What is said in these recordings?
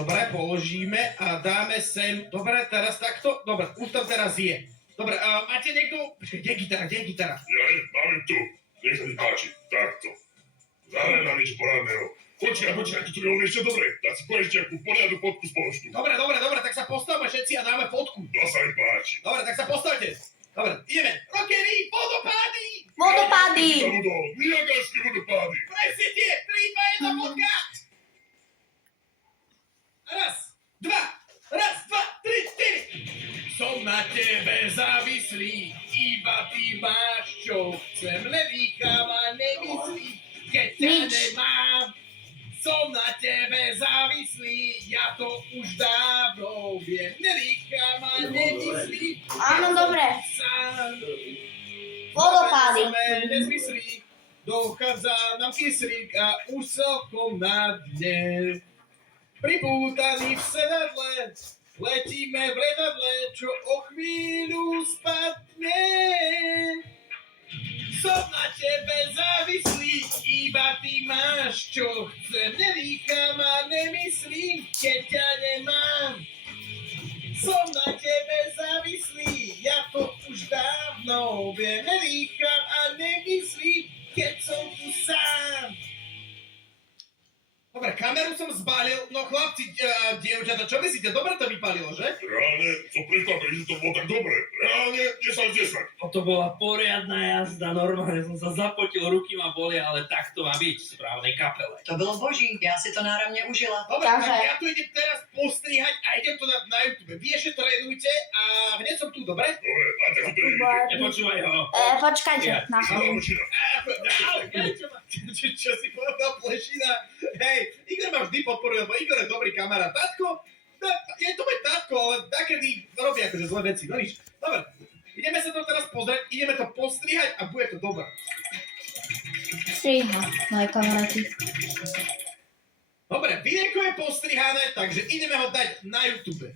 Dobre, položíme a dáme sem. Dobre, teraz takto. Dobre, už tam teraz je. Dobre, máte niekto? Počkaj, kde je gitara? Máme tu. Nech sa ti páči. Takto. Zahraj nám niečo poradného. Počkaj, tu je ešte dobre. Dá si ešte akú poriadnu fotku spoločnú. Dobre, tak sa postavme všetci a dáme fotku. To sa mi páči. Dobre, tak sa postavte. Dobre, ideme. Rockery, vodopády! Vodopády! Niagarské vodopády. Presne tie, 3, 2, 1, fotka! Raz, dva, 3, 4. Som na tebe závislý, iba ty máš, čo chcem, nedýcham a nemyslím, keď ťa nemám. Som na tebe závislý, ja to už dávno viem, nedýcham a nemyslím. Áno, dobre. Sám. Vodopády. Nezmyslí, dochádza nám kyslík a už celkom na dne. Pripútaný v sedadle, letíme v letadle, čo o chvíľu spadne. Som na tebe závislý, iba ty máš, čo chcem, nedýcham a nemyslím, keď ťa nemám. Som na tebe závislý, ja to už dávno viem, nedýcham a nemyslím, keď som tu sám. Dobre, kameru som zbalil, no chlapci, dievčata, čo myslíte, dobre to vypalilo, že? Reálne, som prekvapený, že to bolo tak dobre. Reálne, 10 z 10. To bola poriadna jazda, normálne som sa zapotil, ruky ma bolia, ale tak to má byť v správnej kapele. To bylo boží, já si to náramně užila. Dobre, Takže- tak ja tu idem teraz postrihať a idem to dať na YouTube. Vy ešte trénujte a hneď som tu, dobre? Dobre, a tak to je. Nepočúvaj ho. Počkajte, na Áno, chvíľu. počína. Čo si povedal, plešina? Hej, Igor ma vždy podporuje, lebo Igor je dobrý kamarát. Tatko, je to môj tatko, ale takedy robí akože zlé veci, no nič. Dobre, ideme sa to teraz pozrieť, ideme to postrihať a bude to dobré. Striha, moje kamaráti. Dobre, videjko je postrihané, takže ideme ho dať na YouTube.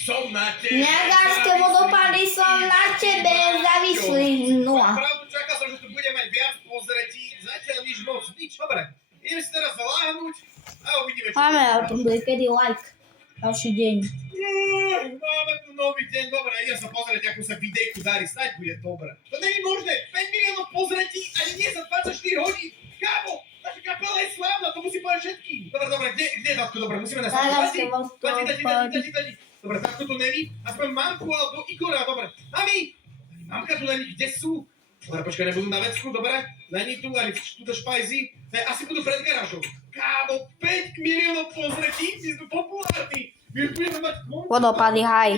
Som na tebe. Niagarské vodopády, som na tebe závislý. Nula. Pravdu, čakal som, že tu bude mať viac pozretí, zatiaľ nič moc, nič. Dobre, ideme si teraz zaláhnuť a uvidíme, čo Máme, ale to bude kedy like. Ďalší deň. Máme tu nový deň, dobre, idem sa pozrieť, ako sa videjku darí, snáď bude dobre. To nie je možné, 5 miliónov pozretí, ani nie za 24 hodín. Kámo, naša kapela je slávna, to musí povedať všetkým. Dobre, kde je tatko, dobre, musíme na Niagarské Tati. Dobre, tatko tu není, aspoň mamku alebo Igora, dobre. Mami, mamka tu není, kde sú? Dobre, počkaj, nebudú na vecku, dobre? Není tu, ani túto špajzi. Ne, asi budú pred garážou. Kámo, 5 miliónov pozretí, my sme populárni. My budeme mať Vodopády, haj.